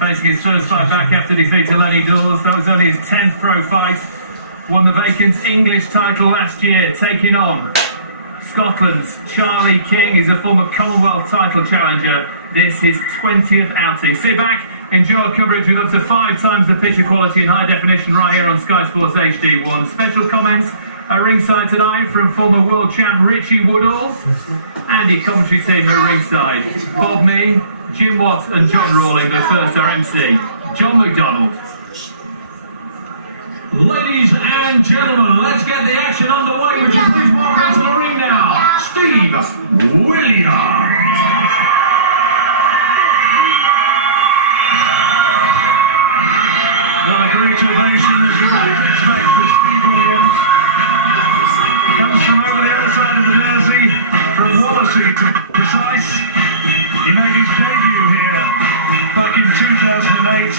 Facing his first fight back after defeat to Lenny Dawes. That was only his 10th pro fight. Won the vacant English title last year, taking on Scotland's Charlie King. He's a former Commonwealth title challenger. This is his 20th outing. Sit back, enjoy coverage with up to 5 times the picture quality in high definition right here on Sky Sports HD1. Special comments at ringside tonight from former world champ Richie Woodall and the commentary team at ringside. Bob Mee, Jim Watt and John Rawling, but first our MC, John McDonald. Ladies and gentlemen, let's get the action underway. Would you please welcome to the ring now, Steve Williams. Well, a great ovation as you might expect for Steve Williams. Comes from over the other side of the Mersey, from Wallasey to be precise. He made his debut here back in 2008,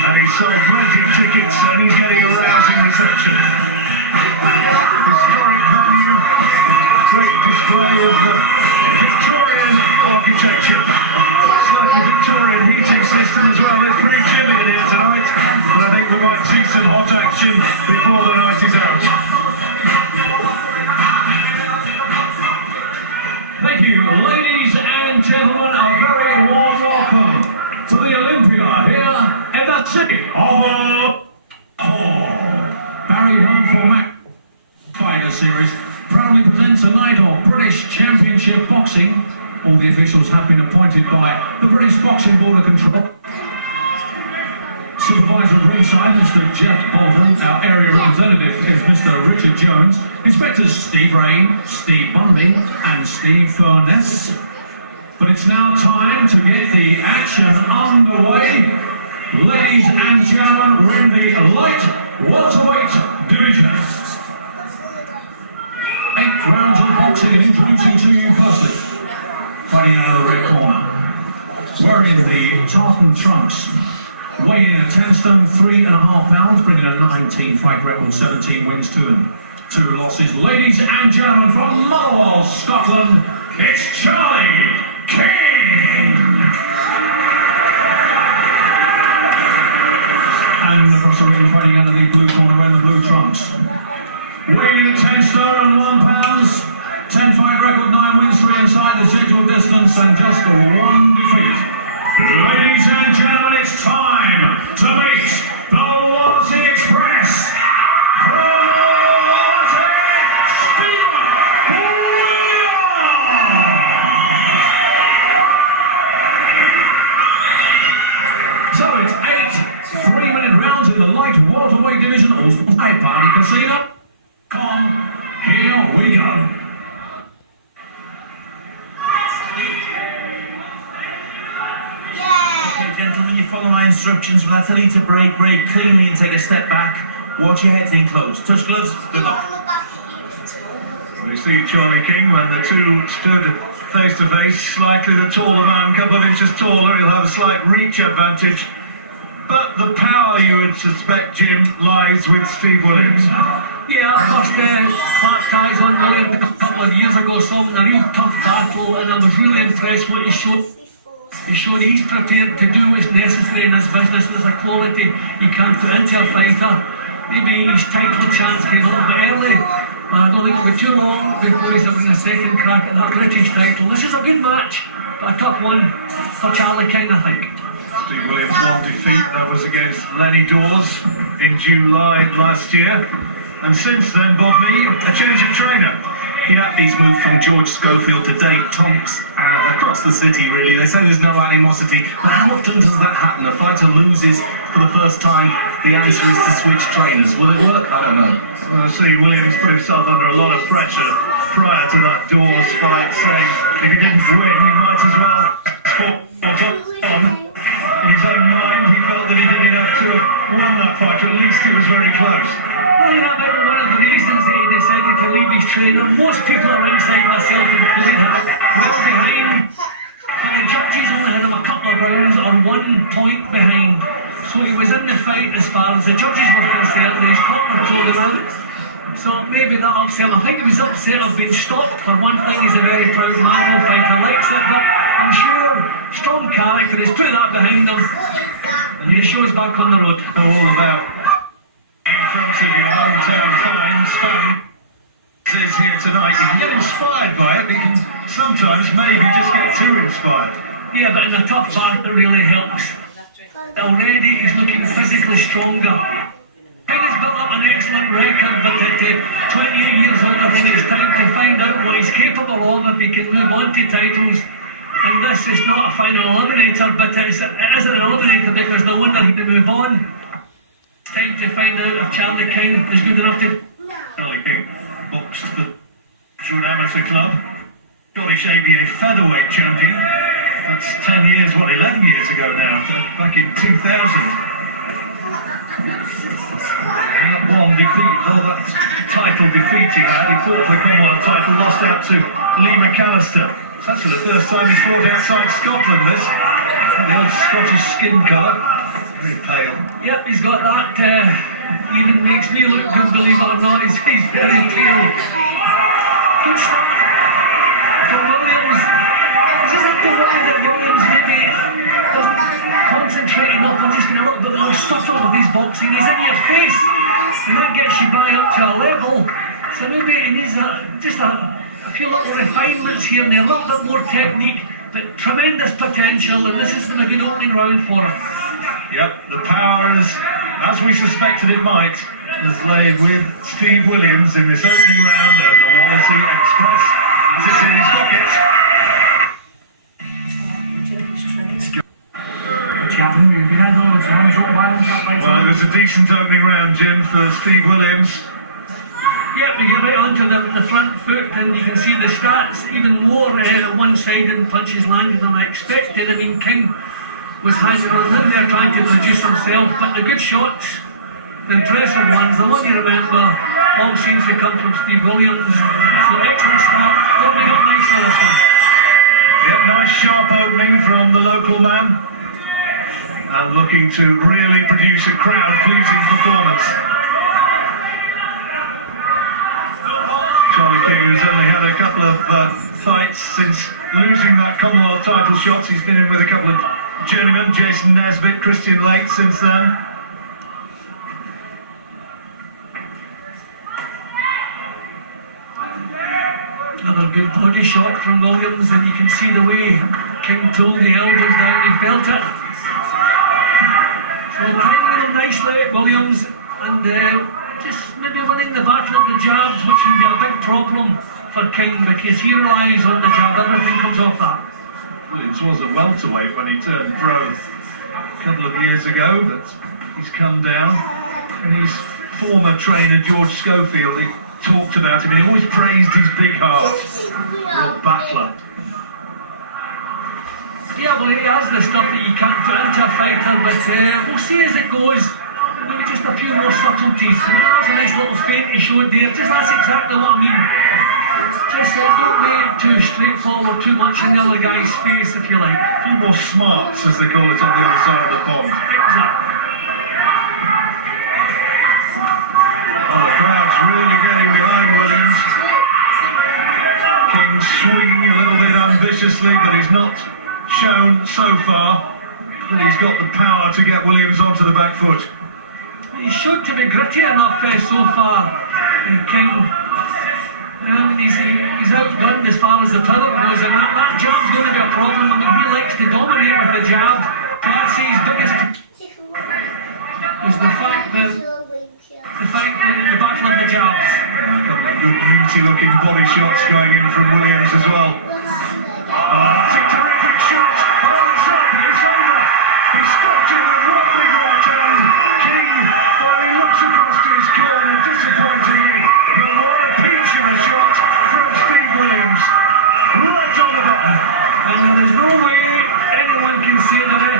and he sold plenty of tickets, and he's getting a rousing reception. Historic venue, great display of the Victorian architecture. Slightly Victorian heating system as well. It's pretty chilly in here tonight, but I think we might see some hot action before the night is out. Thank you, ladies and gentlemen. A very warm welcome to the Olympia here in the city of Barry Harmful Mac Fighter Series proudly presents a night of British Championship boxing. All the officials have been appointed by the British Boxing Board of Control. Supervisor at ringside, Mr. Jeff Bolton. Our area representative is Mr. Richard Jones. Inspectors Steve Rain, Steve Bunby and Steve Furness. But it's now time to get the action underway. Ladies and gentlemen, we're in the light welterweight division. 8 rounds of boxing, and introducing to you firstly, fighting out of the red corner, wearing the tartan trunks, weighing in at 10 stone 3.5 pounds, bringing a 19 fight record, 17 wins, 2 losses. Ladies and gentlemen, from Motherwell, Scotland, it's Charlie King! And across the ring, fighting under the blue corner, wearing the blue trunks, weighing in at 10 stone and 1 pounds, 10 fight record, 9 wins, 3 inside the scheduled distance, and just 1 defeat. Ladies and gentlemen, it's time to meet the Wallasey Express. From Wallasey, Steve Williams! So it's 8 3-minute rounds in the light welterweight division, all by Party Casino. Here we go. Gentlemen, you follow my instructions. When I tell you to break cleanly and take a step back. Watch your heads in close. Touch gloves. Good luck. We see Charlie King when the two stood face to face. Slightly the taller man, a couple of inches taller. He'll have a slight reach advantage. But the power, you would suspect, Jim, lies with Steve Williams. Yeah, I first clapped eyes on Williams a couple of years ago, so it was a real tough battle, and I was really impressed what he showed. He showed he's prepared to do what's necessary in this business. There's a quality you can't put into a fighter. Maybe his title chance came a little bit early, but I don't think it'll be too long before he's having a second crack at that British title. This is a good match, but a tough one for Charlie King, I think. Steve Williams' 1 defeat, that was against Lenny Dawes in July last year. And since then, Bob Mee, a change of trainer. Yeah, he's moved from George Schofield to Dave Tonks across the city, really. They say there's no animosity, but how often does that happen? A fighter loses for the first time, the answer is to switch trainers. Will it work? I don't know. Well, I see Williams put himself under a lot of pressure prior to that Dawes fight, saying if he didn't win, he might as well score on. In his own mind, he felt that he didn't have to have won that fight, or at least it was very close. Well, that might be one of the reasons that he decided to leave his trainer. Most people are inside, myself included, have well behind. But the judges only had him a couple of rounds or 1 point behind. So he was in the fight as far as the judges were concerned. His corner told him out. So maybe that upset him. I think he was upset of being stopped. For one thing, he's a very proud man, no fighter likes it. But I'm sure, strong character, he's put that behind him. The show's back on the road. All about in front of your hometown Times fan is here tonight. You can get inspired by it, but you can sometimes maybe just get too inspired. Yeah, but in a tough back, it really helps. Already he's looking physically stronger. King has built up an excellent record, but at 28 years old, I think it's time to find out what he's capable of if he can move on to titles. And this is not a final eliminator, but it is an eliminator because the winner can move on. It's time to find out if Charlie King is good enough to... Charlie King boxed for Druid Amateur Club. Scottish ABA featherweight champion. That's 10 years, 11 years ago now, back in 2000. That one defeat, that title defeat he had, he fought for the Commonwealth title, lost out to Lee McAllister. That's for the first time he's fought outside Scotland, this. The old Scottish skin colour. Very pale. Yep, he's got that. Even makes me look good, believe it or not. He's very pale. Good start from Williams. I just have to worry that Williams maybe doesn't concentrate enough on just being a little bit more subtle with his boxing. He's in your face, and that gets you by up to a level. So maybe he needs just a few little refinements here and there, a little bit more technique, but tremendous potential, and this has been a good opening round for him. Yep, the power is, as we suspected it might, has laid with Steve Williams in this opening round of the Wallasey Express. As it's in his pocket. Well, it was a decent opening round, Jim, for Steve Williams. Yep, we get right onto the front foot, and you can see the stats even more one-sided punches landed than I expected. I mean, King was hanging on in there trying to produce himself, but the good shots, the impressive ones, the one you remember, all seems to come from Steve Williams. So excellent start, opening up nicely this one. Yep, nice sharp opening from the local man. And looking to really produce a crowd-pleasing performance. Charlie King has only had a couple of fights since losing that Commonwealth title shots. He's been in with a couple of journeymen, Jason Nesbitt, Christian Lake since then. Another good body shot from Williams, and you can see the way King told the elders down, he felt it. So behind him nicely, Williams, and just maybe winning the battle of the jabs, which would be a big problem for King because he relies on the jab, everything comes off that. Williams was a welterweight when he turned pro a couple of years ago, but he's come down. And his former trainer, George Schofield, he talked about him, and he always praised his big heart. Rob Battler. Yeah, well, he has the stuff that you can't put into a fighter, but we'll see as it goes. Maybe just a few more subtleties. That's a nice little feint he showed there. Just that's exactly what I mean. Just don't make it too straightforward, too much in the other guy's face, if you like. A few more smarts, as they call it on the other side of the pond. Exactly. Oh, the crowd's really getting behind Williams. King swinging a little bit ambitiously, but he's not shown so far that he's got the power to get Williams onto the back foot. He's shown to be gritty enough so far, King. He's outgunned as far as the power goes, and that jab's going to be a problem. I mean, he likes to dominate with the jab. I'd say his biggest is the fact that the battle of the jabs. A couple of good, meaty-looking body shots going in from Williams as well. Oh, that's a terrific shot! Oh, it's up, it's over! He stopped it with one big right turn. King, well, he looks across to his corner disappointingly, but what a peach of a shot from Steve Williams. Right on the button. And there's no way anyone can say the rest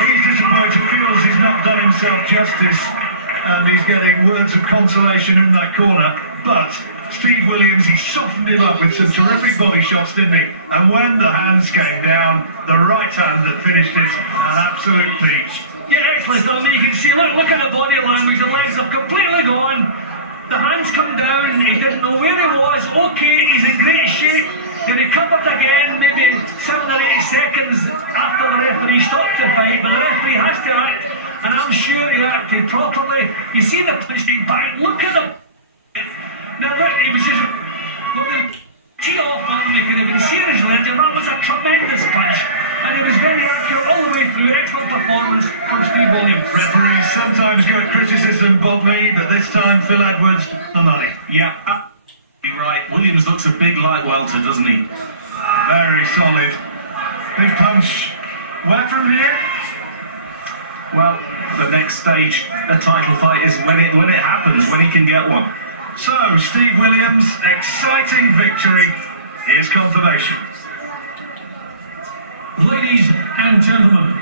He's disappointed, feels he's not done himself justice, and he's getting words of consolation in that corner. But Steve Williams, he softened him up with some terrific body shots, didn't he? And when the hands came down, the right hand that finished it, an absolute peach. Yeah, excellent. I mean, you can see, look at the body language. The legs have completely gone. The hands come down. He didn't know where he was. Okay, he's in great shape. Then he covered again, maybe 7 or 8 seconds after the referee stopped the fight. But the referee has to act, and I'm sure he acted properly. You see the punching back. Look at him. Now, look, he was just tee off on him. You could even see his legs, and that was a tremendous punch. And he was very accurate all the way through. Excellent performance from Steve Williams. Referees sometimes get criticism, Bob Mee, but this time Phil Edwards, the money. Yeah, you're right. Williams looks a big light welter, doesn't he? Very solid. Big punch. Where from here? Well, the next stage, a title fight, is when it happens, when he can get one. So, Steve Williams, exciting victory. Here's confirmation. Ladies and gentlemen,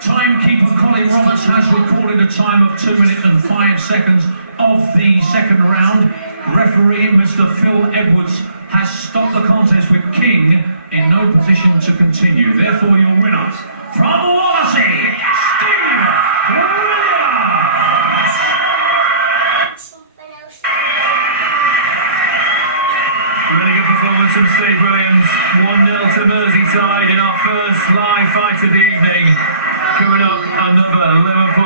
timekeeper Colin Roberts has recorded a time of 2 minutes and 5 seconds of the second round. Referee Mr. Phil Edwards has stopped the contest with King in no position to continue. Therefore, your winner from Wallasey, Steve Williams. Really good performance from Steve Williams. 1-0 to Merseyside in our first live fight of the evening. Coming up, another Liverpool